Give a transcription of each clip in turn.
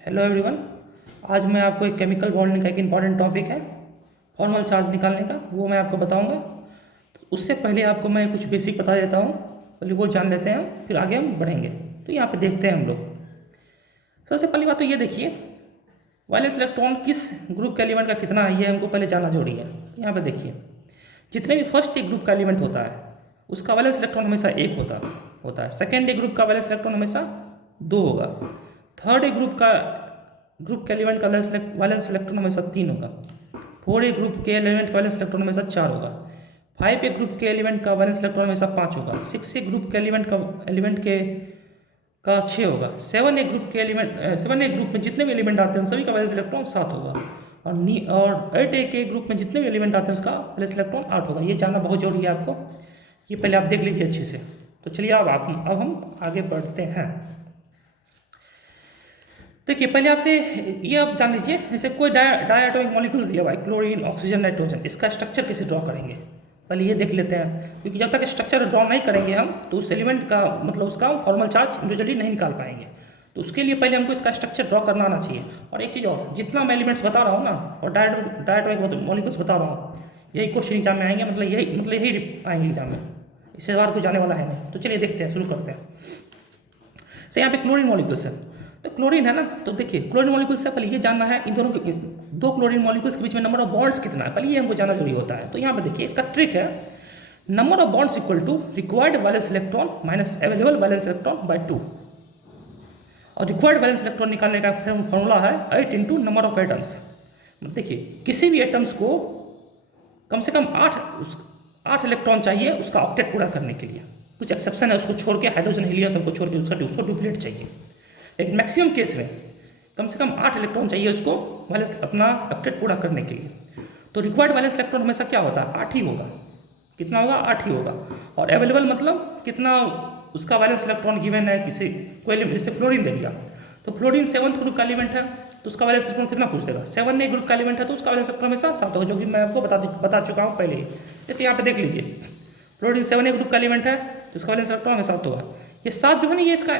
Hello everyone. आज मैं आपको एक केमिकल बॉन्डिंग का एक इम्पॉर्टेंट टॉपिक है फॉर्मल चार्ज निकालने का, वो मैं आपको बताऊंगा। तो उससे पहले आपको मैं कुछ बेसिक बता देता हूँ, पहले वो जान लेते हैं, फिर आगे हम बढ़ेंगे। तो यहाँ पे देखते हैं हम लोग। सबसे पहली बात तो ये देखिए, वायलेंस इलेक्ट्रॉन किस ग्रुप के एलिमेंट का कितना है, ये हमको पहले जानना जरूरी है। यहाँ पे देखिए, जितने भी फर्स्ट ए ग्रुप का एलिमेंट होता है उसका वैलेंस इलेक्ट्रॉन हमेशा एक होता है। सेकेंड ए ग्रुप का वैलेंस इलेक्ट्रॉन हमेशा 2 होगा। थर्ड ए ग्रुप के एलिमेंट का वैलेंस इलेक्ट्रॉन हमेशा 3 होगा। फोर ए ग्रुप के एलिमेंट का वैलेंस इलेक्ट्रॉन हमेशा 4 होगा। फाइव ए ग्रुप के एलिमेंट का वैलेंस इलेक्ट्रॉन हमेशा 5 होगा। सिक्स ए ग्रुप के एलिमेंट का 6 होगा। सेवन ए ग्रुप में जितने भी एलिमेंट आते हैं सभी का वैलेंस इलेक्ट्रॉन 7 होगा। और एट ए के ग्रुप में जितने भी एलिमेंट आते हैं उसका वैलेंस इलेक्ट्रॉन 8 होगा। ये जानना बहुत जरूरी है आपको, ये पहले आप देख लीजिए अच्छे से। तो चलिए अब हम आगे बढ़ते हैं। देखिए, पहले आपसे ये आप जान लीजिए, जैसे कोई डायटोमिक मॉलिक्यूल्स दिया हुआ है, क्लोरीन, ऑक्सीजन, नाइट्रोजन, इसका स्ट्रक्चर कैसे ड्रॉ करेंगे पहले ये देख लेते हैं। क्योंकि जब तक स्ट्रक्चर ड्रॉ नहीं करेंगे हम तो उस एलिमेंट का मतलब उसका फॉर्मल चार्ज इंडिविजुअली नहीं निकाल पाएंगे। तो उसके लिए पहले हमको इसका स्ट्रक्चर ड्रॉ करना आना चाहिए। और एक चीज़ और, जितना मैं एलिमेंट्स बता रहा हूँ ना और डायटोमिक मॉलिक्यूल्स बता रहा हूँ, यही क्वेश्चन एग्जाम में आएंगे, मतलब यही आएंगे एग्जाम में, इससे बाहर को जाने वाला है नहीं। तो चलिए देखते हैं, शुरू करते हैं। से यहाँ पे क्लोरीन मॉलिक्यूल्स है, तो क्लोरीन है ना, तो देखिए क्लोरीन मॉलिक्यूल्स से पहले ये जानना है इन दोनों के, दो क्लोरीन मॉलिक्यूल्स के बीच में नंबर ऑफ बॉन्ड्स कितना है, पहले ये हमको जानना जरूरी होता है। तो यहाँ पे देखिए इसका ट्रिक है, number of bonds equal to required valence electron minus available valence electron by 2। और रिक्वायर्ड वैलेंस इलेक्ट्रॉन निकालने का फॉर्मूला है 8 इंटू नंबर ऑफ एटम्स। देखिए किसी भी एटम्स को कम से कम 8 इलेक्ट्रॉन चाहिए उसका ऑक्टेट पूरा करने के लिए। कुछ एक्सेप्शन है, उसको छोड़ के हाइड्रोजन, हीलियम सबको छोड़ के उसको डुप्लीट चाहिए। लेकिन मैक्सिमम केस में कम से कम 8 इलेक्ट्रॉन चाहिए उसको वैलेंस अपना ऑक्टेट पूरा करने के लिए। तो रिक्वायर्ड वैलेंस इलेक्ट्रॉन हमेशा क्या होता है, 8 ही होगा। कितना होगा, 8 ही होगा। और अवेलेबल मतलब कितना उसका वैलेंस इलेक्ट्रॉन गिवन है, कोई एलिमेंट, जैसे फ्लोरीन दे दिया, तो फ्लोरीन 7th ग्रुप का एलिमेंट है, तो उसका वैलेंस इलेक्ट्रॉन कितना पूछ देगा, 7 ग्रुप का एलिमेंट है तो उसका वैलेंस इलेक्ट्रॉन हमेशा 7 होगा, जो कि मैं आपको बता चुका हूँ पहले ही। जैसे यहाँ पे देख लीजिए, फ्लोरीन 7 ग्रुप का एलिमेंट है तो उसका वैलेंस इलेक्ट्रॉन हमेशा 7 होगा। ये 7 जो है ना, ये इसका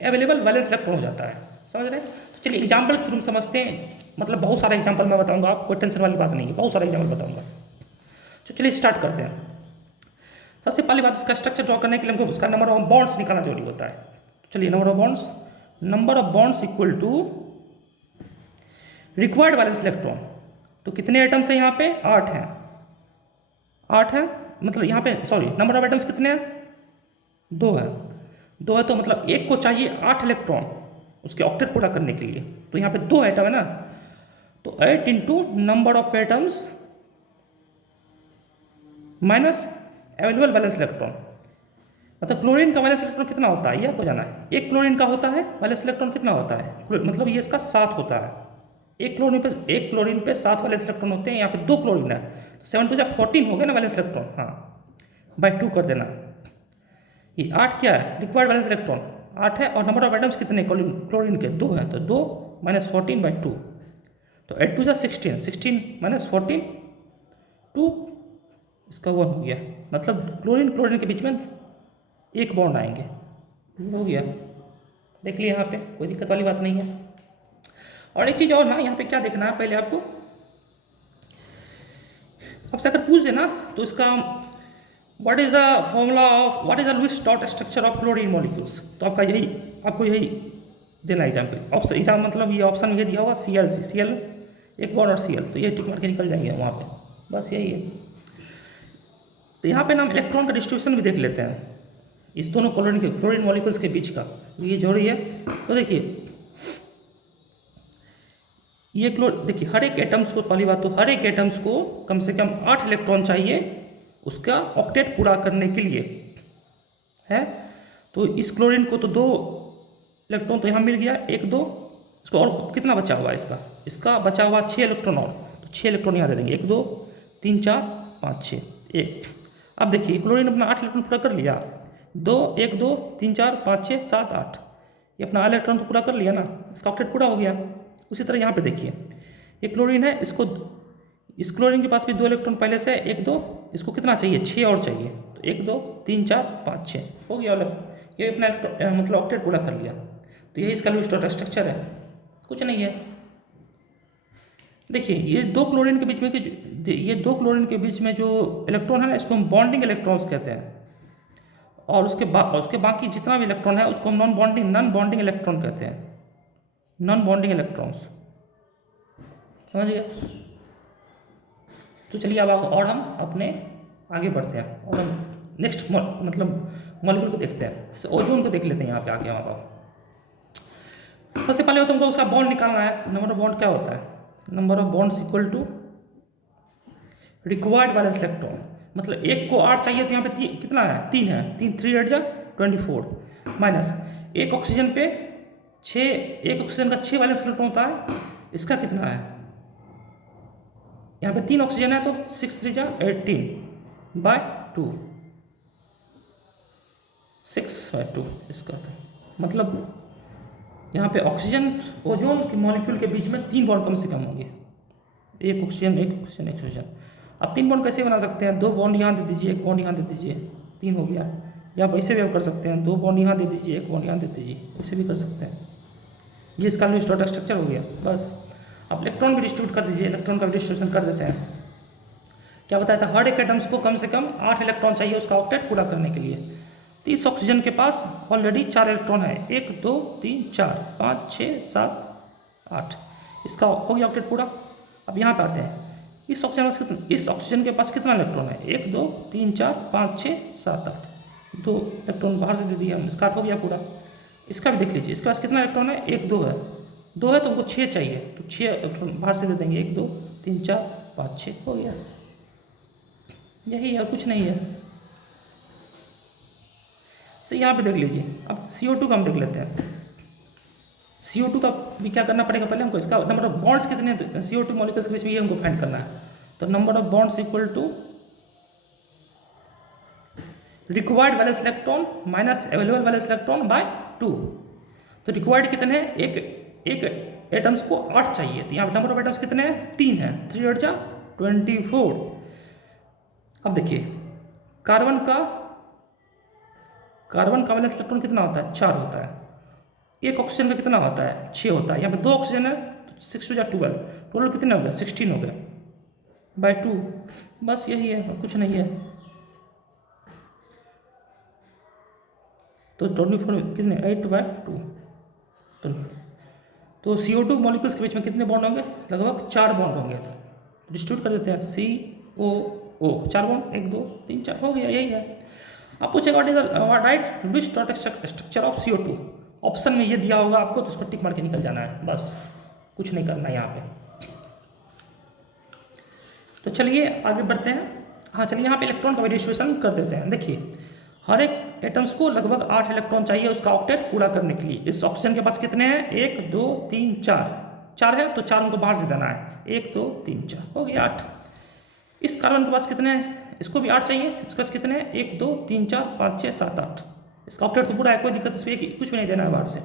अवेलेबल वैलेंस इलेक्ट्रॉन हो जाता है, समझ रहे हैं। तो चलिए एग्जाम्पल के थ्रू समझते हैं, मतलब बहुत सारे एग्जाम्पल मैं बताऊंगा, आप कोई टेंशन वाली बात नहीं है, बहुत सारे एग्जाम्पल बताऊंगा। तो चलिए स्टार्ट करते हैं। सबसे पहली बात, उसका स्ट्रक्चर ड्रॉ करने के लिए हमको उसका नंबर ऑफ बॉन्ड्स निकालना जरूरी होता है। तो चलिए number of bonds equal to required valence electron. तो कितने एटम्स हैं यहाँ पे, 8 हैं। 8 है मतलब यहाँ पे, सॉरी, नंबर ऑफ एटम्स कितने हैं, 2 है। 2 है तो मतलब एक को चाहिए 8 इलेक्ट्रॉन उसके ऑक्टेट पूरा करने के लिए। तो यहाँ पे 2 एटम है ना, तो 8 into number of atoms minus available valence electron. मतलब क्लोरीन का वैलेंस इलेक्ट्रॉन कितना होता है ये आपको जाना है। एक क्लोरीन का होता है वैलेंस इलेक्ट्रॉन कितना होता है, मतलब ये इसका 7 होता है। एक क्लोरीन पे 7 वैलेंस इलेक्ट्रॉन होते हैं। यहाँ पे 2 क्लोरीन है तो 7 टू 14 हो गया ना वैलेंस इलेक्ट्रॉन, हाँ, बाय 2 कर देना। ये 8 क्या है, रिक्वायर्ड वैलेंस इलेक्ट्रॉन 8 है। और नंबर ऑफ एटम्स कितने क्लोरीन के, 2 है, तो 2 माइनस 14 बाई 2, तो 8 टू 16, 16 माइनस 14 2, इसका 1 हो गया। मतलब क्लोरीन के बीच में एक बॉन्ड आएंगे, हो गया। देख लिया यहाँ पे, कोई दिक्कत वाली बात नहीं है। और एक चीज़ और ना, यहाँ पे क्या देखना है पहले आपको, आपसे अगर पूछ देना तो इसका what is the Lewis dot structure of chlorine molecules, तो आपको यही देना एग्जाम मतलब ये ऑप्शन में ये दिया होगा Cl एक बॉन्ड और Cl, तो ये टिक मार के निकल जाएंगे वहाँ पे, बस यही है। तो यहाँ पे ना हम इलेक्ट्रॉन का डिस्ट्रीब्यूशन भी देख लेते हैं इस दोनों क्लोरीन मॉलिक्यूल्स के बीच का, ये जरूरी है। तो देखिए ये देखिए हर एक एटम्स को, पहली बात तो हर एक एटम्स को कम से कम 8 इलेक्ट्रॉन चाहिए उसका ऑक्टेट पूरा करने के लिए है। तो इस क्लोरीन को तो 2 इलेक्ट्रॉन तो यहाँ मिल गया, 1 2, इसको और कितना बचा हुआ है, इसका बचा हुआ 6 इलेक्ट्रॉन, और तो 6 इलेक्ट्रॉन यहाँ दे देंगे, 1 2 3 4 5 6 1। अब देखिए क्लोरीन अपना 8 इलेक्ट्रॉन पूरा कर लिया, 1 2 3 4 5 6 7 8, ये अपना इलेक्ट्रॉन तो पूरा कर लिया ना, इसका ऑक्टेट पूरा हो गया। उसी तरह यहाँ पे देखिए ये क्लोरीन है, इस क्लोरीन के पास भी 2 इलेक्ट्रॉन पहले से, 1 2, इसको कितना चाहिए, 6 और चाहिए, तो 1 2 3 4 5 6 हो गया, ये अपना मतलब ऑक्टेट पूरा कर लिया। तो यही इसका लुईस डॉट स्ट्रक्चर है, कुछ नहीं है। देखिए ये दो क्लोरीन के बीच में ये दो क्लोरीन के बीच में जो इलेक्ट्रॉन है ना, इसको हम बॉन्डिंग इलेक्ट्रॉन्स कहते हैं। और उसके बाकी जितना भी इलेक्ट्रॉन है उसको हम नॉन बॉन्डिंग इलेक्ट्रॉन कहते हैं, नॉन बॉन्डिंग इलेक्ट्रॉन्स। समझ गए? तो चलिए अब और हम अपने आगे बढ़ते हैं और हम नेक्स्ट मतलब मॉलिक्यूल को देखते हैं। ओजोन को देख लेते हैं यहाँ पे आके। वहाँ पर सबसे पहले तुमको उसका बॉन्ड निकालना है। नंबर ऑफ बॉन्ड क्या होता है? Number of bonds equal to required valence electron. मतलब एक को 8 चाहिए तो यहाँ पे कितना है? 3 है। 3 3 8 जा 24 माइनस एक ऑक्सीजन पे 6, एक ऑक्सीजन का 6 वैलेंस इलेक्ट्रॉन होता है। इसका कितना है? यहाँ पे 3 ऑक्सीजन है तो 6 3 जा 18/2, 6/2 इसका। तो मतलब यहाँ पे ऑक्सीजन ओजोन के मॉलिक्यूल के बीच में 3 बॉन्ड कम से कम होंगे। एक ऑक्सीजन एक ऑक्सीजन एक ऑक्सीजन। अब 3 बॉन्ड कैसे बना सकते हैं? 2 बॉन्ड यहाँ दे दीजिए, 1 बॉन्ड यहाँ दे दीजिए, 3 हो गया। या आप ऐसे भी आप कर सकते हैं, 2 बॉन्ड यहाँ दे दीजिए, 1 बॉन्ड यहाँ दे दीजिए, ऐसे भी कर सकते हैं। ये इसका स्टोटल स्ट्रक्चर हो गया। बस आप इलेक्ट्रॉन भी डिस्ट्रीब्यूट कर दीजिए, इलेक्ट्रॉन का भी डिस्ट्रीब्यूशन कर देते हैं। क्या बताया था? हर एक एटम्स को कम से कम 8 इलेक्ट्रॉन चाहिए उसका ऑक्टेट पूरा करने के लिए। तो इस ऑक्सीजन के पास ऑलरेडी 4 इलेक्ट्रॉन है, 1 2 3 4 5 6 7 8, इसका हो गया ऑक्टेट पूरा। अब यहाँ पे आते हैं, इस ऑक्सीजन के पास कितना इलेक्ट्रॉन है? 1 2 3 4 5 6 7 8, 2 इलेक्ट्रॉन बाहर से दे दिया, इसका हो गया पूरा। इसका भी देख लीजिए, इसके पास कितना इलेक्ट्रॉन है? 1 2 है, 2 है तो हमको 6 चाहिए, तो 6 इलेक्ट्रॉन बाहर से दे देंगे, 1 2 3 4 5 6 हो गया। यही है, कुछ नहीं है। तो यहाँ पे देख लीजिए। अब CO2 का हम देख लेते हैं। CO2 का भी क्या करना पड़ेगा? पहले हमको इसका नंबर ऑफ बॉन्ड्स कितने CO2 मॉलिक्यूल्स के बीच में, ये हमको फाइंड करना है। तो number of bonds equal to required valence electron minus available valence electron by 2। तो रिक्वायर्ड कितने हैं? एक एटम्स को 8 चाहिए, तो यहाँ नंबर ऑफ एटम्स कितने हैं? 3 है, 3 8 जा 24। अब देखिए कार्बन का वैलेंस इलेक्ट्रॉन कितना होता है? 4 होता है। एक ऑक्सीजन का कितना होता है? 6 होता है। यहाँ पे 2 ऑक्सीजन है तो 6 2 जा 12, टोटल कितने हो गया? 16 हो गया बाय 2। बस यही है और कुछ नहीं है। तो 24 कितने? 8/2। तो CO2 मॉलिक्यूल्स के बीच में कितने बॉन्ड होंगे? लगभग 4 बॉन्ड होंगे। तो डिस्ट्रीब्यूट कर देते हैं, COO 4 बॉन्ड, 1 2 3 4 हो गया। यही है। आप पूछेगा right which structure of CO2। Option में ये दिया होगा आपको, तो इसको टिक मार के निकल जाना है, बस कुछ नहीं करना है यहाँ पे। तो चलिए आगे बढ़ते हैं। हाँ चलिए यहाँ पे इलेक्ट्रॉन का भी डिस्ट्रीब्यूशन कर देते हैं। देखिए हर एक एटम्स को लगभग 8 इलेक्ट्रॉन चाहिए उसका ऑक्टेट पूरा करने के लिए। इस ऑक्सीजन के पास कितने हैं? 1 2 3 4 है, तो 4 उनको बाहर से देना है, 1 2 3 4 हो गया 8। इस कार्बन के पास कितने हैं? इसको भी 8 चाहिए, इसके पास कितने हैं? 1 2 3 4 5 6 7 8। इसका ऑक्टेट तो पूरा है, कोई दिक्कत इसमें कुछ भी नहीं देना है बाहर से।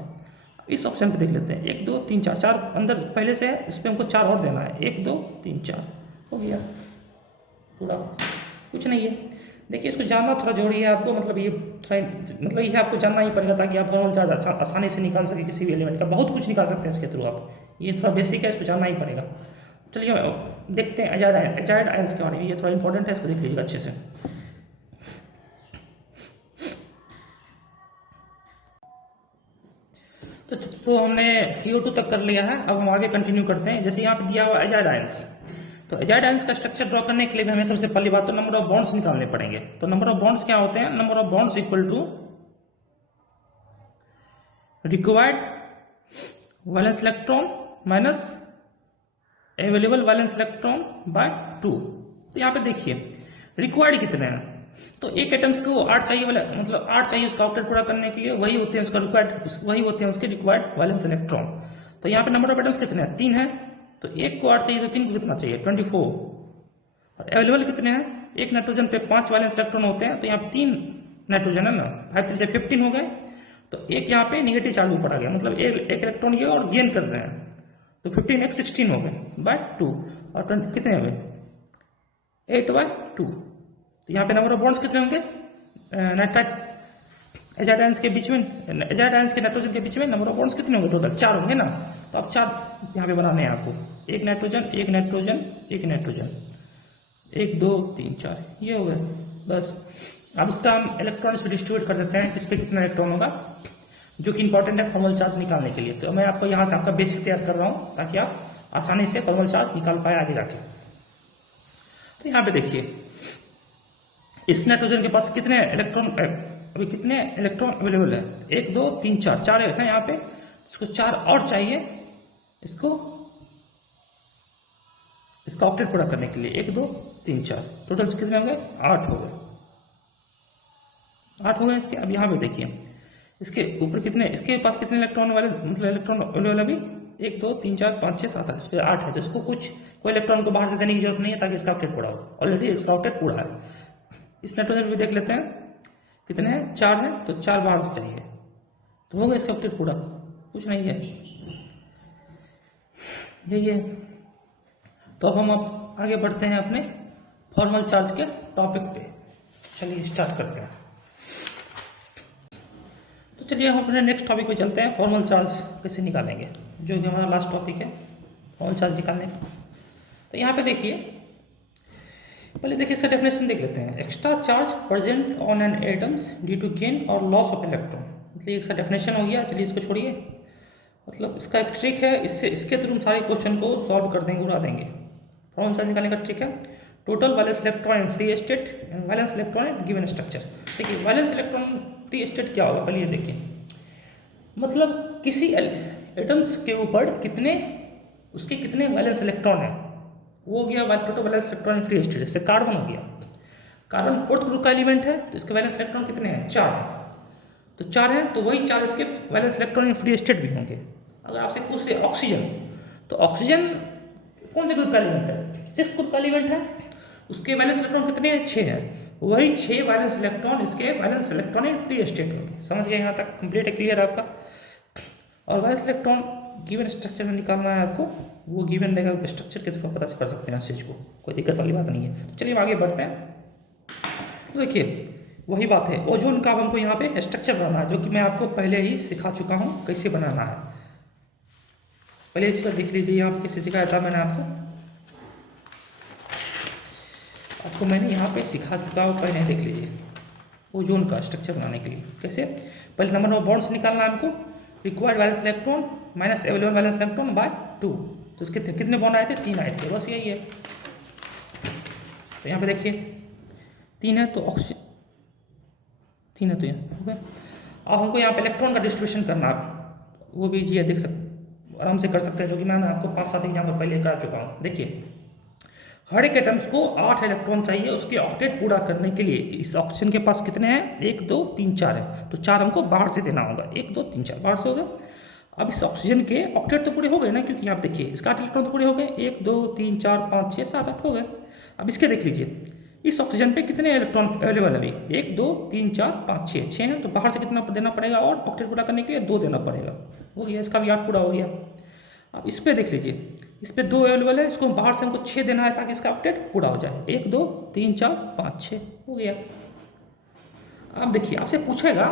इस ऑप्शन पे देख लेते हैं, 1 2 3 4, 4 अंदर पहले से है, इस पर हमको 4 और देना है, 1 2 3 4 हो गया पूरा, कुछ नहीं है। देखिए इसको जानना थोड़ा जरूरी है आपको, मतलब ये आपको जानना ही पड़ेगा ताकि आप फॉर्मल चार्ज आसानी से निकाल सके किसी भी एलिमेंट का। बहुत कुछ निकाल सकते हैं इसके थ्रू आप, ये थोड़ा बेसिक है, इसको जानना ही पड़ेगा। चलिए देखते हैं एजाइड आयंस के बारे में, ये थोड़ा इंपॉर्टेंट है, इसको देख लीजिएगा अच्छे से। तो हमने CO2 तक कर लिया है, अब हम आगे कंटिन्यू करते हैं। जैसे यहाँ पे दिया हुआ एजाइड आयंस, तो एजाइड आयंस का स्ट्रक्चर ड्रॉ करने के लिए हमें सबसे पहली बात तो नंबर ऑफ बॉन्ड्स निकालने पड़ेंगे। तो नंबर ऑफ बॉन्ड्स क्या होते हैं? Number of bonds equal to required valence electron minus available valence electron by 2। तो यहाँ पे देखिए रिक्वायर्ड कितने हैं, तो एक एटम्स को 8 चाहिए, मतलब 8 चाहिए उसका ऑक्टेट पूरा करने के लिए, वही होते हैं उसके रिक्वायर्ड वैलेंस इलेक्ट्रॉन। तो यहाँ पे नंबर ऑफ एटम्स कितने हैं? 3 है, तो एक को 8 चाहिए, तो 3 को कितना चाहिए? 24। और अवेलेबल कितने हैं? एक नाइट्रोजन पे 5 वैलेंस इलेक्ट्रॉन होते हैं, तो यहाँ पे 3 नाइट्रोजन है ना, 5 3 से 15 हो गए, तो एक यहाँ पे निगेटिव चार्ज ऊपर आ गया, मतलब एक इलेक्ट्रॉन ये और गेन कर रहे हैं, तो 15 एक 16 हो गए बाय 2, और 20 कितने हो गए? 8/2। तो यहाँ पे नंबर ऑफ बॉन्ड्स कितने होंगे? एजाइड आयंस के बीच में, एजाइड आयंस के नाइट्रोजन के बीच में नंबर ऑफ बॉन्ड्स कितने होंगे? टोटल 4 होंगे ना, तो अब 4 यहाँ पे बनाने हैं आपको, एक नाइट्रोजन, एक नाइट्रोजन, एक नाइट्रोजन, 1 2 3 4, ये हो गए बस। अब इसका हम इलेक्ट्रॉन इसमें डिस्ट्रीब्यूट कर देते हैं, किस पे कितना इलेक्ट्रॉन होगा, जो कि इंपॉर्टेंट है फॉर्मल चार्ज निकालने के लिए। तो मैं आपको यहाँ से आपका बेसिक तैयार कर रहा हूँ ताकि आप आसानी से फॉर्मल चार्ज निकाल पाए आगे जाके। तो यहाँ पे देखिए इस नाइट्रोजन के पास कितने इलेक्ट्रॉन, अभी कितने इलेक्ट्रॉन अवेलेबल है, 1 2 3 4, 4 है यहाँ पे, इसको 4 और चाहिए, इसको इसका ऑक्टेट पूरा करने के लिए 1 2 3 4, टोटल कितने हो गए, 8 हो गए, 8 हो गए इसके। अब यहाँ पे देखिए इसके ऊपर कितने, इसके पास कितने इलेक्ट्रॉन वाले, मतलब इलेक्ट्रॉन अवेलेबल अभी 1 2 3 4 5 6 7 इस पर 8 है, तो इसको कोई इलेक्ट्रॉन को बाहर से देने की जरूरत नहीं है ताकि इसका ऑक्टेट पूरा हो, ऑलरेडी इसका ऑक्टेट पूरा है। इस नाइट्रोजन भी देख लेते हैं कितने हैं, 4 हैं, तो 4 बाहर से चाहिए, तो हो गया इसका ऑक्टेट पूरा, कुछ नहीं है, यही है। तो अब हम आगे बढ़ते हैं अपने फॉर्मल चार्ज के टॉपिक पे, चलिए स्टार्ट करते हैं। तो चलिए हम अपने नेक्स्ट टॉपिक पे चलते हैं, फॉर्मल चार्ज कैसे निकालेंगे, जो कि हमारा लास्ट टॉपिक है फॉर्मल चार्ज निकालने का। तो यहाँ पे देखिए, पहले देखिए इसका डेफिनेशन देख लेते हैं, extra charge present on an atoms due to gain और लॉस ऑफ इलेक्ट्रॉन, मतलब इसका डेफिनेशन हो गया। चलिए इसको छोड़िए, मतलब इसका एक ट्रिक है, इसके थ्रू हम सारे क्वेश्चन को सॉल्व कर देंगे, उड़ा देंगे। फॉर्मल चार्ज निकालने का ट्रिक है, total valence electron in free state and valence electron in given structure. देखिए वैलेंस इलेक्ट्रॉन फ्री स्टेट क्या होगा, पहले ये देखिए, मतलब किसी एटम्स के ऊपर कितने, उसके कितने वैलेंस इलेक्ट्रॉन है, वो हो गया total valence electron in free state. जैसे कार्बन हो गया, कार्बन 4th ग्रुप का एलिमेंट है, तो इसके वैलेंस इलेक्ट्रॉन कितने हैं, 4 है, तो 4 है, तो वही 4 इसके valence electron in free state भी होंगे। अगर आपसे पूछे ऑक्सीजन, तो ऑक्सीजन कौन से ग्रुप का एलिमेंट है, 6th ग्रुप का एलिमेंट है, उसके वैलेंस इलेक्ट्रॉन कितने हैं, 6 है, वही 6 वैलेंस इलेक्ट्रॉन इसके valence electron in free state होंगे। समझ गए यहाँ तक, कंप्लीट है, क्लियर है आपका। और वैलेंस इलेक्ट्रॉन गिवन स्ट्रक्चर में निकालना है आपको, वो गिवन रहेगा स्ट्रक्चर के थ्रू पता कर सकते हैं इस चीज़ को, कोई दिक्कत वाली बात नहीं है। तो चलिए हम आगे बढ़ते हैं। तो देखिए वही बात है, ओजोन का हमको यहाँ पे स्ट्रक्चर बनाना है, जो कि मैं आपको पहले ही सिखा चुका हूँ कैसे बनाना है। पहले इसका देख लीजिए, यहाँ कैसे सिखाया था मैंने आपको मैंने यहाँ पे सिखा चुका हूँ, पहले देख लीजिए ओजोन का स्ट्रक्चर बनाने के लिए कैसे। पहले नंबर ऑफ बॉन्ड्स निकालना है हमको, required valence electron minus available valence electron by 2, तो इसके कितने बॉन्ड आए थे, 3 आए थे, बस यही है। तो यहाँ पे देखिए 3 है, तो ऑक्सीजन 3 है, तो यहाँ हो गया। अब हमको यहाँ पे इलेक्ट्रॉन का डिस्ट्रीब्यूशन करना है, वो भी ये देख सकते आराम से कर सकते हैं, जो कि मैंने आपको 5-7 एग्जाम्पल पहले करा चुका हूँ। देखिए हर एक एटम्स को 8 इलेक्ट्रॉन चाहिए उसके ऑक्टेट पूरा करने के लिए। इस ऑक्सीजन के पास कितने हैं, 1 2 3 4 है, तो 4 हमको बाहर से देना होगा, 1 2 3 4 बाहर से हो गया। अब इस ऑक्सीजन के ऑक्टेट तो पूरे हो गए ना, क्योंकि यहाँ देखिए इसका 8 इलेक्ट्रॉन तो पूरे हो गए, 1 2 3 4 5 6 7 8 हो गए। अब इसके देख लीजिए इस ऑक्सीजन पे कितने इलेक्ट्रॉन अवेलेबल है अभी, 1 2 3 4 5 6, 6 हैं, तो बाहर से कितना देना पड़ेगा, और ऑक्टेट पूरा करने के लिए 2 देना पड़ेगा, हो गया, इसका भी 8 पूरा हो गया। अब इस पर देख लीजिए, इस पर 2 अवेलेबल है, इसको बाहर से हमको 6 देना है ताकि इसका ऑक्टेट पूरा हो जाए, 1 2 3 4 5 6 हो गया। अब देखिए आपसे पूछेगा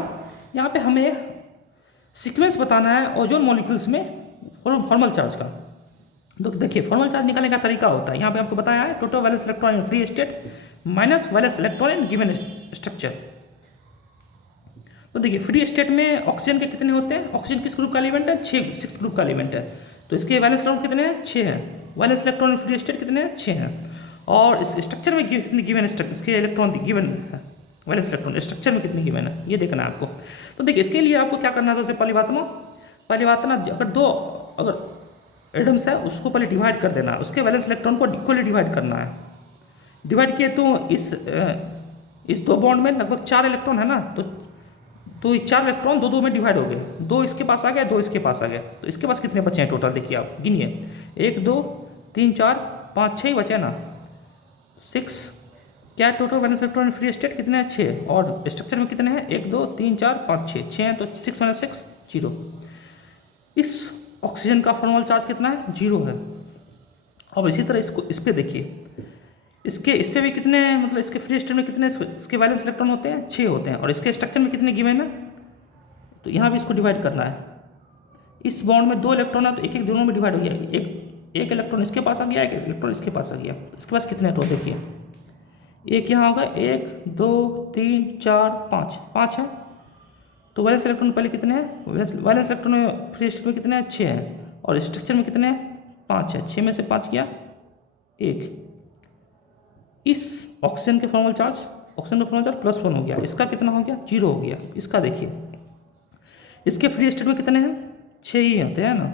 यहाँ पे हमें सीक्वेंस बताना है ओजोन मॉलिक्यूल्स में फॉर्मल चार्ज का। तो देखिए फॉर्मल चार्ज निकालने का तरीका होता है, यहाँ पे आपको बताया है total valence electron in free state minus valence electron in given structure. तो देखिए फ्री स्टेट में ऑक्सीजन के कितने होते हैं, ऑक्सीजन किस ग्रुप का एलिमेंट है, 6 ग्रुप का एलिमेंट है, तो इसके वैलेंस इलेक्ट्रॉन कितने हैं, 6 हैं, valence electron in free state कितने हैं, 6 हैं। और इस स्ट्रक्चर में कितने गिवन इसके इलेक्ट्रॉन गिवन है, वैलेंस इलेक्ट्रॉन स्ट्रक्चर में कितने गिवन है, ये देखना है आपको। तो देखिए इसके लिए आपको क्या करना है, सबसे पहली बात ना अगर 2 एटम्स है उसको पहले डिवाइड कर देना है, उसके वैलेंस इलेक्ट्रॉन को इक्वली डिवाइड करना है। डिवाइड किए तो इस 2 बॉन्ड में लगभग 4 इलेक्ट्रॉन है ना, तो 4 इलेक्ट्रॉन 2 में डिवाइड हो गए, 2 इसके पास आ गया, 2 इसके पास आ गया, तो इसके पास कितने बचे हैं टोटल, देखिए आप गिनिए, 1 2 3 4 5 6 बचे ना, 6। क्या total valence electron free state कितने हैं, 6, और स्ट्रक्चर में कितने हैं, 1 2 3 4 5 6 हैं, तो 6 - 6 0। इस ऑक्सीजन का फॉर्मल चार्ज कितना है, 0 है। अब इसी तरह इस पे देखिए, इस पे भी कितने, मतलब इसके फ्री स्टेट में कितने इसके वैलेंस इलेक्ट्रॉन होते हैं, 6 होते हैं, और इसके स्ट्रक्चर में कितने गिवन है, तो यहाँ भी इसको डिवाइड करना है, इस बॉन्ड में 2 इलेक्ट्रॉन है तो एक एक दोनों में डिवाइड हो गया, एक इलेक्ट्रॉन इसके पास आ गया, एक इलेक्ट्रॉन इसके पास आ गया। इसके पास कितने तो देखिए, एक यहाँ होगा, 1 2 3 4 5, 5 है। तो वैलेंस इलेक्ट्रॉन पहले कितने हैं, वैलेंस इलेक्ट्रॉन में फ्री स्टेट में कितने हैं, 6 हैं, और स्ट्रक्चर में कितने हैं, 5 है। 6 में से 5 गया 1। इस ऑक्सीजन के फॉर्मल चार्ज, ऑक्सीजन का फॉर्मल चार्ज +1 हो गया, इसका कितना हो गया, 0 हो गया। इसका देखिए, इसके फ्री स्टेट में कितने हैं, 6 ही होते हैं ना,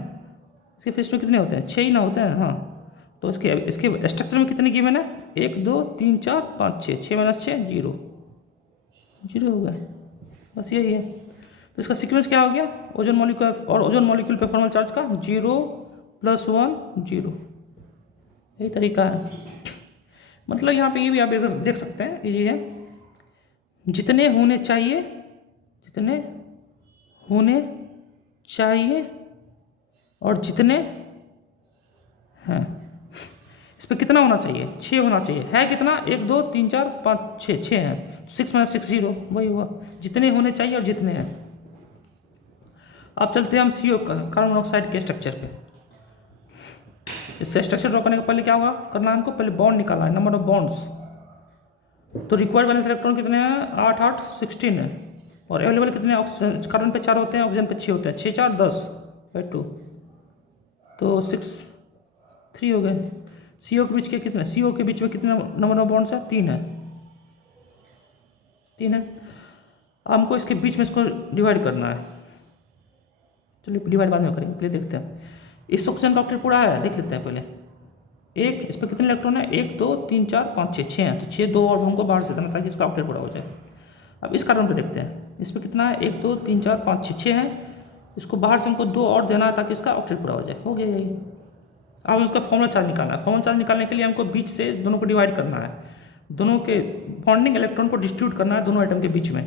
इसके फ्री स्टेट में कितने होते हैं, 6 ही ना होते हैं। हाँ, तो इसके स्ट्रक्चर में कितने गिवन है, 1 2 3 4 5 6, 6 - 6 0, 0 हो गया, बस यही है। तो इसका सीक्वेंस क्या हो गया, ओजोन मॉलिक्यूल और ओजोन मॉलिक्यूल पे फॉर्मल चार्ज का 0 +1 0, यही तरीका है। मतलब यहाँ पे ये भी आप देख सकते हैं, ये है जितने होने चाहिए, जितने होने चाहिए और जितने हैं, इस पर कितना होना चाहिए, 6 होना चाहिए, है कितना, 1 2 3 4 5 6, 6 है, 6 - 6 0, वही हुआ, जितने होने चाहिए और जितने हैं। अब चलते हैं हम CO कार्बन मोनोऑक्साइड के स्ट्रक्चर पे। इससे स्ट्रक्चर ड्रॉ करने के पहले क्या होगा, करना है हमको, पहले बॉन्ड निकालना है, नंबर ऑफ बॉन्ड्स। तो रिक्वायर्ड वैलेंस इलेक्ट्रॉन कितने हैं, 8 8 16 है, और अवेलेबल कितने हैं, ऑक्सीजन कार्बन पे 4 होते हैं, ऑक्सीजन पे 6 होते हैं, 6 4 10/2, तो 6 3 हो गए। CO के बीच के कितने, CO के बीच में कितने नंबर ऑफ बॉन्ड्स है, 3 है, 3 है। हमको इसके बीच में इसको डिवाइड करना है, चलिए डिवाइड बाद में करेंगे, पहले देखते हैं। इस ऑक्सीजन का ऑक्टेट पूरा है, देख लेते हैं पहले। एक, इस पर कितने इलेक्ट्रॉन है, 1 2 3 4 5 6, 6 हैं, तो 6 2 और हमको बाहर से देना ताकि इसका ऑक्टेट पूरा हो जाए। अब इस कार्बन पे देखते हैं, इस पर कितना है, 1 2 3 4 5 6, 6 है, इसको बाहर से हमको 2 और देना है ताकि इसका ऑक्टेट पूरा हो जाए, हो गया यही। अब उसका फॉर्मूला चार्ज निकालना है, फॉर्मूला चार्ज निकालने के लिए हमको बीच से दोनों को डिवाइड करना है, दोनों के बॉन्डिंग इलेक्ट्रॉन को डिस्ट्रीब्यूट करना है दोनों आइटम के बीच में।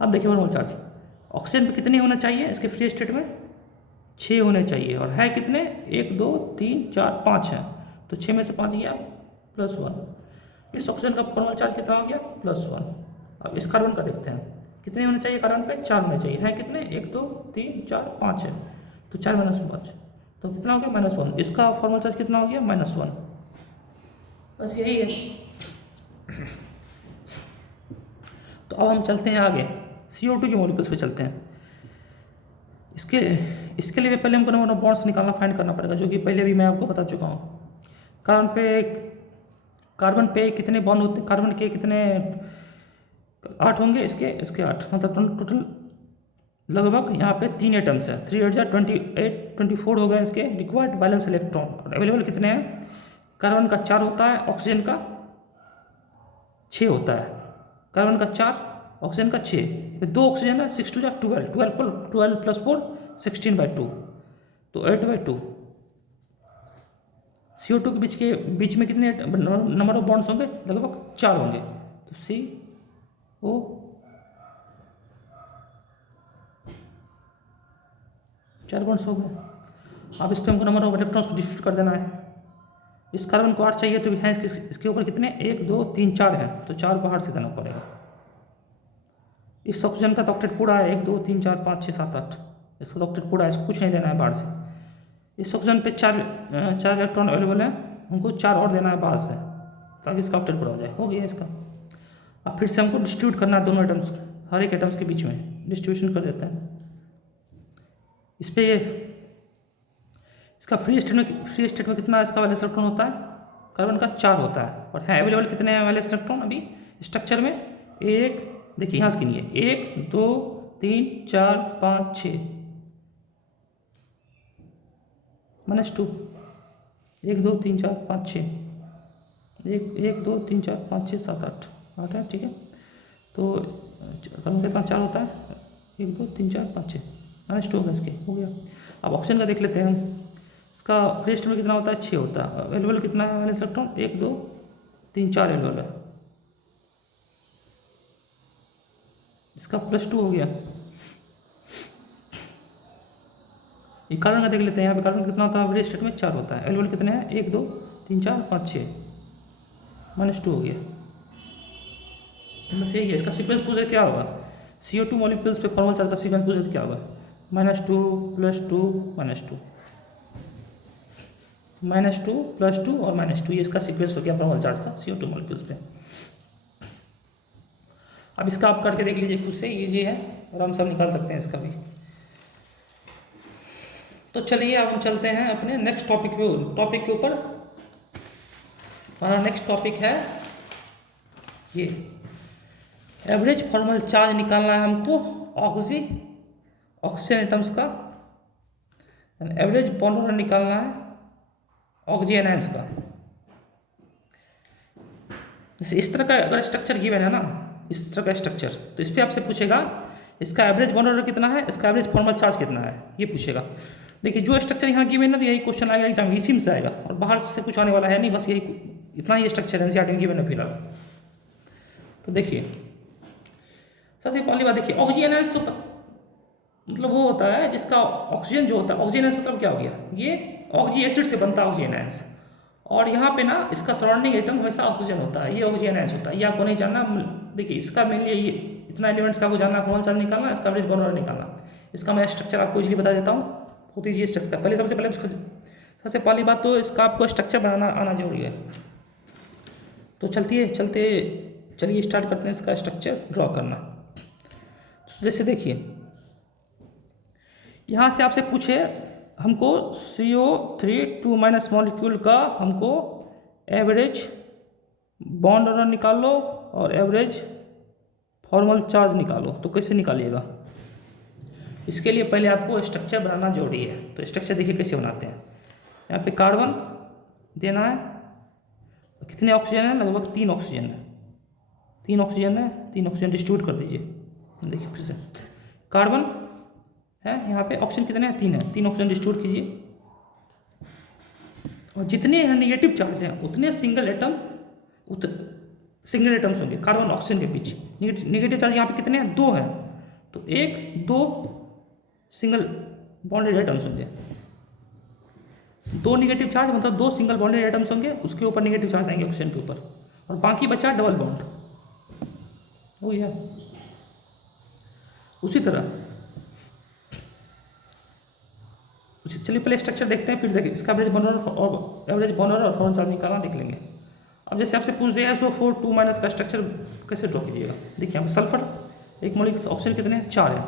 अब देखिए फॉर्मूला चार्ज, ऑक्सीजन पे कितने होना चाहिए, इसके फ्री स्टेट में 6 होने चाहिए, और है कितने, 1 2 3 4 5 है, तो 6 में से 5 गया +1। इस ऑक्सीजन का फॉर्मल चार्ज कितना हो गया, +1। अब इस कार्बन का देखते हैं, कितने होने चाहिए, कार्बन पे 4 होने चाहिए, है कितने, 1 2 3 4 5 है, तो 4 - 5, तो कितना हो गया, -1। इसका फॉर्मल चार्ज कितना हो गया, -1, बस यही है। तो अब हम चलते हैं आगे, CO2 के मॉलिक्यूल्स पे चलते हैं। इसके लिए पहले हमको नंबर ऑफ बॉन्ड्स निकालना, फाइंड करना पड़ेगा, जो कि पहले भी मैं आपको बता चुका हूँ। कार्बन पे कितने बॉन्ड होते हैं, कार्बन के कितने 8 होंगे, इसके 8, मतलब टोटल लगभग यहाँ पे 3 एटम्स है, 3 8 28 24 हो गए इसके रिक्वायर्ड वैलेंस इलेक्ट्रॉन। और अवेलेबल कितने हैं, कार्बन का 4 होता है, ऑक्सीजन का 6 होता है, कार्बन का 4 ऑक्सीजन का 6, 2 ऑक्सीजन है, 6 2 12, 12 + 4 16/2, तो 8/2। CO2 के बीच में कितने नंबर ऑफ बॉन्ड्स होंगे, लगभग 4 होंगे, तो CO 4 बॉन्ड्स हो गए। अब इस पर हमको नंबर ऑफ इलेक्ट्रॉन्स को डिस्ट्रीब्यूट कर देना है। इस कार्बन को 8 चाहिए, तो है इसके ऊपर कितने, 1 2 3 4 है, तो 4 बाहर से देना पड़ेगा। इस ऑक्सीजन का ऑक्टेट पूरा है, 1 2 3 4 5 6 7 8, इसका ऑक्टेट पूरा है, इसको कुछ नहीं देना है बाहर से। इस ऑक्सीजन पे 4 इलेक्ट्रॉन अवेलेबल है, हमको 4 और देना है बाहर से ताकि इसका ऑक्टेट पूरा हो जाए, हो गया इसका। अब फिर से हमको डिस्ट्रीब्यूट करना है दोनों एटम्स, हर एक एटम्स के बीच में डिस्ट्रीब्यूशन कर देते हैं। इस पर इसका फ्री स्टेट में कितना इसका वैलेंस इलेक्ट्रॉन होता है, कार्बन का 4 होता है, और है अवेलेबल कितने हैं वैलेंस इलेक्ट्रॉन अभी स्ट्रक्चर में, 1, देखिए यहाँ से गिनिए, 1 2 3 4 5 6 -2, 1 2 3 4 5 6, 1 2 3 4 5 6 7 8 है, ठीक है। तो कार्बन कितना 4 होता है, 1 2 3 4 5 6, -2 होगा इसके, हो गया। अब ऑक्सीजन का देख लेते हैं हम, इसका फ्री स्टेट में कितना होता है, 6 होता है, अवेलेबल कितना है वैलेंस इलेक्ट्रॉन, 1 2 3 4 अवेलेबल है, इसका +2 हो गया। ये कार्बन का देख लेते हैं, यहाँ पे कार्बन कितना होता है, फ्री स्टेट में 4 होता है, अवेलेबल कितने हैं, 1 2 3 4 5 6, -2 हो गया। बस यही है, इसका सीक्वेंस पूछे क्या होगा, CO2 मॉलिक्यूल्स पे फॉर्मल चार्ज का सीक्वेंस पूछे तो क्या होगा, -2 +2 -2 -2 +2 और -2, ये इसका सीक्वेंस हो गया फॉर्मल चार्ज का CO2 मॉलिक्यूल्स पे। अब इसका आप करके देख लीजिए खुद से, ये है और हम सब निकाल सकते हैं इसका भी। तो चलिए अब हम चलते हैं अपने नेक्स्ट टॉपिक के ऊपर। हमारा नेक्स्ट टॉपिक है ये एवरेज फॉर्मल चार्ज निकालना है हमको ऑक्सीजन एटम्स का, एवरेज बॉन्ड ऑर्डर निकालना है ऑक्सीजन आयंस का। इस तरह का अगर स्ट्रक्चर गिवन है ना, इस तरह का स्ट्रक्चर, तो इस पर आपसे पूछेगा इसका एवरेज बॉन्ड ऑर्डर कितना है, इसका एवरेज फॉर्मल चार्ज कितना है, ये पूछेगा। देखिए जो स्ट्रक्चर यहाँ गिवन है ना, तो यही क्वेश्चन आएगा एग्जाम, इसी में से आएगा और बाहर से कुछ आने वाला है नहीं, बस यही इतना ही स्ट्रक्चर है एनसीईआरटी में गिवन है फिलहाल। तो देखिए सबसे पहली बात, देखिए ऑक्सीजन आयंस तो मतलब वो होता है जिसका ऑक्सीजन जो होता है, ऑक्सीजन आयंस मतलब क्या हो गया, ये ऑक्सी एसिड से बनता है ऑक्सीजन आयंस, और यहाँ पे ना इसका सराउंडिंग एटम हमेशा ऑक्सीजन होता है, ये ऑक्सीजन आयंस होता है। ये आपको नहीं जानना, देखिए इसका मेनली ये इतना एलिमेंट्स का आपको जानना, फॉर्मल चार्ज निकालना, इसका एवरेज बॉन्ड ऑर्डर निकालना। इसका मैं स्ट्रक्चर आपको इजीली बता देता हूँ, बहुत ईजी स्ट्रक्चर। सबसे पहली बात तो इसका आपको स्ट्रक्चर बनाना आना जरूरी है। तो चलिए स्टार्ट करते हैं इसका स्ट्रक्चर ड्रॉ करना। तो जैसे देखिए यहाँ से आपसे पूछे हमको CO3 2- मॉलिक्यूल का हमको एवरेज बॉन्ड ऑर्डर निकालो और एवरेज फॉर्मल चार्ज निकालो, तो कैसे निकालिएगा? इसके लिए पहले आपको स्ट्रक्चर बनाना जरूरी है। तो स्ट्रक्चर देखिए कैसे बनाते हैं। यहाँ पे कार्बन देना है, कितने ऑक्सीजन है, लगभग 3 ऑक्सीजन है, 3 ऑक्सीजन डिस्ट्रीब्यूट कर दीजिए। देखिए फिर से कार्बन है, यहाँ पे ऑक्सीजन कितने हैं, 3 है, 3 ऑक्सीजन डिस्ट्रीब्यूट कीजिए। और जितने यहाँ निगेटिव चार्ज हैं उतने सिंगल एटम्स होंगे कार्बन ऑक्सीजन के बीच। निगेटिव चार्ज यहाँ पे कितने हैं, 2 हैं, तो 1-2 सिंगल बॉन्डेड एटम्स होंगे। 2 निगेटिव चार्ज मतलब 2 सिंगल बॉन्डेड एटम्स होंगे, उसके ऊपर निगेटिव चार्ज आएंगे ऑक्सीजन के ऊपर, और बाकी बचा डबल बॉन्ड। वही है। उसी तरह चलिए पहले स्ट्रक्चर देखते हैं, फिर देखिए इसका एवरेज बॉन्ड और फॉर्मल चार्ज निकालना देख लेंगे। अब जैसे आपसे पूछ दिया SO4 2- का स्ट्रक्चर कैसे ड्रॉ कीजिएगा। देखिए यहाँ पे सल्फर एक मॉलिक्यूल, ऑक्सीजन कितने हैं, 4 है,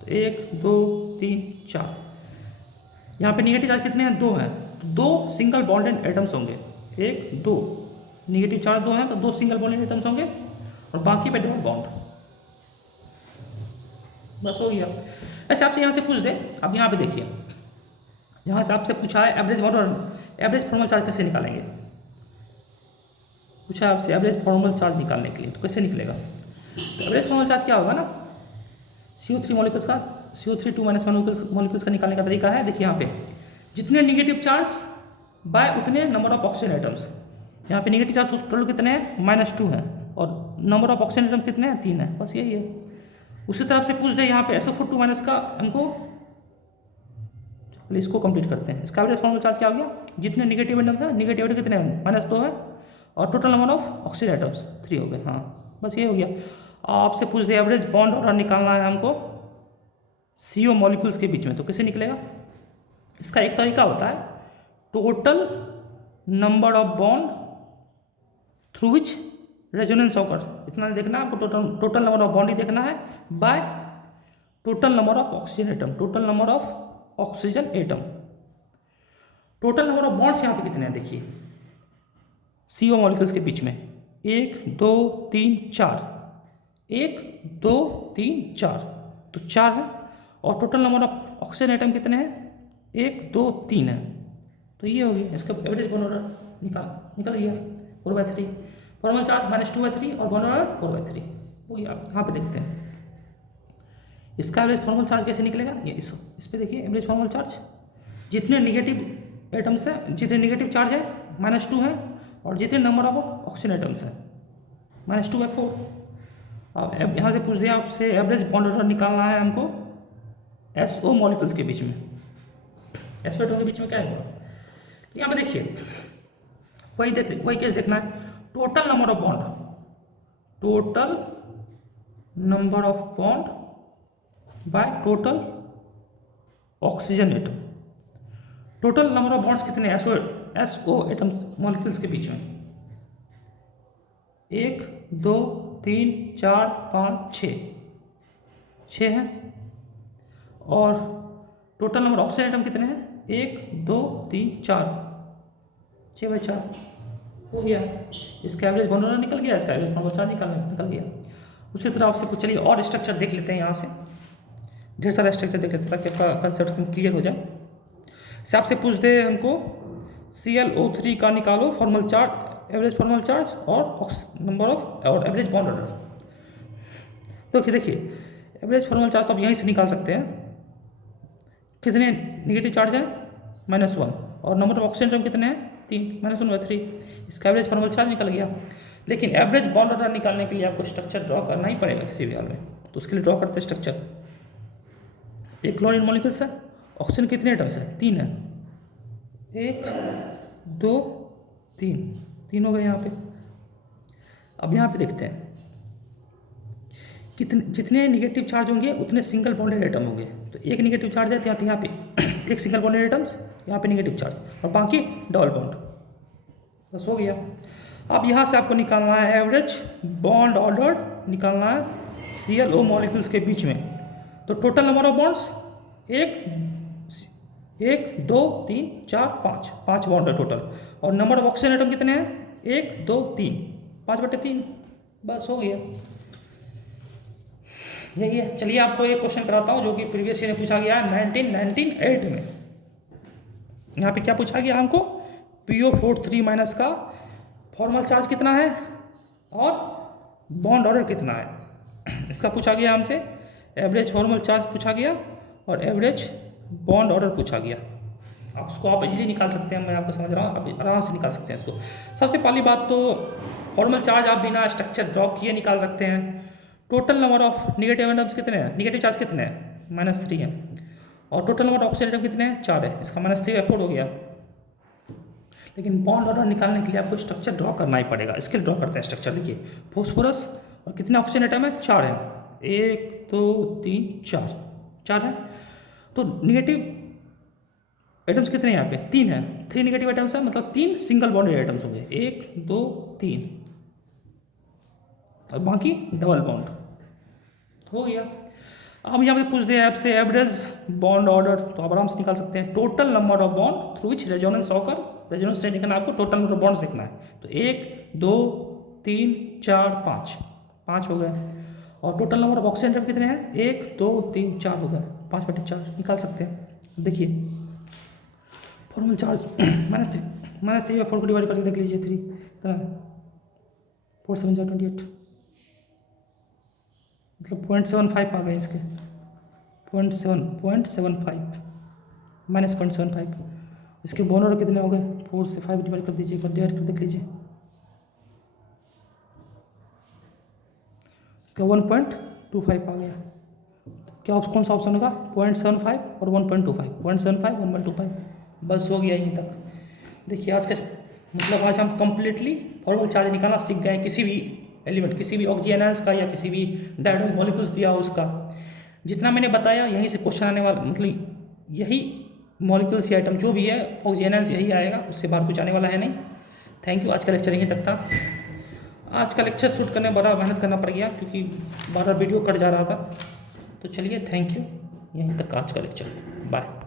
तो 1 2 3 4। यहाँ पे निगेटिव चार्ज कितने हैं, 2 हैं, तो 2 सिंगल बॉन्डेड एटम्स होंगे। 1 2 निगेटिव चार्ज 2 हैं, तो 2 सिंगल बॉन्डेड एटम्स होंगे और बाकी पे डबल बॉन्ड। बस हो गया। ऐसे आपसे यहाँ से पूछ दे, अब यहाँ पे देखिए यहाँ से आपसे पूछा है एवरेज बॉन्ड और एवरेज फॉर्मल चार्ज कैसे निकालेंगे। पूछा है आपसे एवरेज फॉर्मल चार्ज निकालने के लिए, तो कैसे निकलेगा? तो एवरेज फॉर्मल चार्ज क्या होगा ना, CO3 मॉलिक्यूल्स का, CO3 2- मॉलिक्यूल्स का निकालने का तरीका है। देखिए यहाँ पे जितने निगेटिव चार्ज बाय उतने नंबर ऑफ ऑक्सीजन एटम्स। यहाँ पे निगेटिव चार्ज टोटल कितने हैं, -2 हैं, और नंबर ऑफ ऑक्सीजन एटम कितने हैं, 3 है, बस यही है। उसी तरह से पूछ दे यहाँ पे SO4 2- का हमको, इसको कंप्लीट करते हैं। इसका एवरेज फॉर्मल चार्ज क्या हो गया, जितने निगेटिव एटम्स हैं, निगेटिव एटम कितने हैं, -2 है, और total number of oxygen atoms 3 हो गए। हाँ बस ये हो गया। आपसे पूछ दे एवरेज बॉन्ड ऑर्डर निकालना है हमको CO मॉलिक्यूल्स के बीच में, तो कैसे निकलेगा? इसका एक तरीका होता है total number of bond through which resonance occur. इतना देखना है आपको, टोटल नंबर ऑफ बॉन्ड ही देखना है by total number of oxygen atom, total number of oxygen atom. Total number of bonds यहाँ पे कितने हैं, देखिए CO मॉलिक्यूल्स के बीच में 1 2 3 4, 1 2 3 4, तो 4 है, और total number of oxygen atom कितने हैं, 1 2 3 है, तो ये हो गया। इसका एवरेज बॉन्ड ऑर्डर निकल गया 4/3, फॉर्मल चार्ज -2/3 और बॉन्ड ऑर्डर 4/3। वही आप यहाँ पे देखते हैं। इसका एवरेज फॉर्मल चार्ज कैसे निकलेगा, ये इस पे देखिए एवरेज फॉर्मल चार्ज, जितने निगेटिव एटम्स है, जितने निगेटिव चार्ज है -2 है, और जितने नंबर ऑफ ऑक्सीजन एटम्स है -2/4। अब यहाँ से पूछ दिया आपसे एवरेज बॉन्ड ऑर्डर निकालना है हमको SO मॉलिक्यूल्स के बीच में। SO एटम के बीच में क्या होगा, यहाँ पे देखिए वही केस देखना है। Total number of bond by total oxygen atom. Total number of bonds कितने SO एटम्स मॉलिक्यूल्स के बीच में? 1 2 3 4 5 6 6 है। और टोटल नंबर ऑक्सीजन एटम कितने हैं? 1 2 3 4 6/4 हो गया। इसका एवरेज बॉन्ड नंबर निकल गया, इसका एवरेज बॉन्ड चार्ज निकल गया। उसी तरह आपसे कुछ चलिए और स्ट्रक्चर देख लेते हैं। यहाँ से ढेर सारा स्ट्रक्चर देख लेते हैं ताकि आपका कंसेप्ट क्लियर हो जाए। से आपसे पूछते हैं हमको ClO3 का निकालो formal charge, average formal charge और नंबर ऑफ और एवरेज बॉन्ड ऑर्डर। तो देखिए एवरेज फॉर्मल चार्ज तो आप यहीं से निकाल सकते हैं। कितने निगेटिव चार्ज हैं? -1। और नंबर ऑफ ऑक्सीजन एटम कितने हैं? 3 -1/3। इसका एवरेज फॉर्मल चार्ज निकल गया। लेकिन एवरेज बॉन्ड ऑर्डर निकालने के लिए आपको स्ट्रक्चर ड्रॉ करना ही पड़ेगा किसी भी हाल में। तो उसके लिए ड्रॉ करते हैं स्ट्रक्चर। एक क्लोरीन मॉलिक्यूल्स है, ऑक्सीजन कितने एटम्स है? 3 है। 1 2 3 हो गए यहाँ पे। अब यहाँ पे देखते हैं जितने निगेटिव चार्ज होंगे उतने सिंगल बॉन्डेड एटम होंगे। तो एक निगेटिव चार्ज है तो यहाँ पे एक सिंगल बॉन्डेड एटम्स, यहाँ पे निगेटिव चार्ज और बाकी डबल बॉन्ड। बस हो गया। अब यहाँ से आपको निकालना है एवरेज बॉन्ड ऑर्डर, निकालना है ClO मॉलिक्यूल्स के बीच में। तो total number of bonds 1 2 3 4 5 bond है टोटल। और नंबर ऑफ ऑक्सीजन एटम कितने हैं? 1 2 3 5/3। बस हो गया, यही है। चलिए आपको एक क्वेश्चन कराता हूँ जो कि प्रीवियस ईयर में पूछा गया है 1998 में। यहाँ पे क्या पूछा गया हमको? PO43- का फॉर्मल चार्ज कितना है और बॉन्ड ऑर्डर कितना है, इसका पूछा गया हमसे। एवरेज फॉर्मल चार्ज पूछा गया और एवरेज बॉन्ड ऑर्डर पूछा गया। आप उसको आप इजीली निकाल सकते हैं, मैं आपको समझ रहा हूँ, आप आराम से निकाल सकते हैं इसको। सबसे पहली बात तो फॉर्मल चार्ज आप बिना स्ट्रक्चर ड्रॉ किए निकाल सकते हैं। Total number of negative atoms कितने हैं? निगेटिव चार्ज कितने हैं? -3 है। और total number of oxygen atom कितने हैं? 4 है। इसका -3/4 हो गया। लेकिन बॉन्ड ऑर्डर निकालने के लिए आपको स्ट्रक्चर ड्रॉ करना ही पड़ेगा। इसके ड्रॉ करते हैं स्ट्रक्चर। देखिए फॉस्फोरस और कितने ऑक्सीजन एटम है? 4 है। 1 2 3 4 है। तो निगेटिव एटम्स कितने हैं यहाँ पे? 3 है। 3 निगेटिव एटम्स है, मतलब 3 सिंगल बॉन्डेड एटम्स हो गए। 1 2 3 और बाकी डबल बॉन्ड हो गया। अब यहाँ पे पूछते हैं आपसे एवरेज बॉन्ड ऑर्डर, तो आप आराम से निकाल सकते हैं। Total number of bond through which resonance occur, resonance से देखना आपको टोटल नंबर ऑफ बॉन्ड्स देखना है। तो 1 2 3 4 5 हो गए। और total number of oxygen atom कितने हैं? 1 2 3 4 हो गए। 5/4 निकाल सकते हैं। देखिए फॉर्मल चार्ज -3/4 को डिवाइड करके देख लीजिए। 3 इतना 4 7 28, मतलब 0.75 आ गए इसके। 0.75 -0.75। इसके बॉन्ड ऑर्डर कितने हो गए? 4 से 5 डिवाइड कर दीजिए, एक बार डिवाइड कर देख लीजिए। इसका 1.25 आ गया। क्या कौन सा ऑप्शन होगा? 0.75 और 1.25। 0.75 1.25 बस हो गया यहीं तक। देखिए आज का मतलब आज हम कंप्लीटली फॉर्मल चार्ज निकालना सीख गए। किसी भी एलिमेंट, किसी भी ऑक्सीजन का या किसी भी डायटोमिक मॉलिक्यूल्स दिया हो उसका, जितना मैंने बताया यहीं से क्वेश्चन आने वाला, मतलब यही मॉलिक्यूल्स या आइटम जो भी है ऑक्सीजन यही आएगा, उससे बाहर कुछ आने वाला है नहीं। Thank you. आज का लेक्चर यहीं तक था। आज का लेक्चर शूट करने में बड़ा मेहनत करना पड़ गया क्योंकि बार वीडियो कट जा रहा था। तो चलिए थैंक यू, यहीं तक आज का लेक्चर। बाय।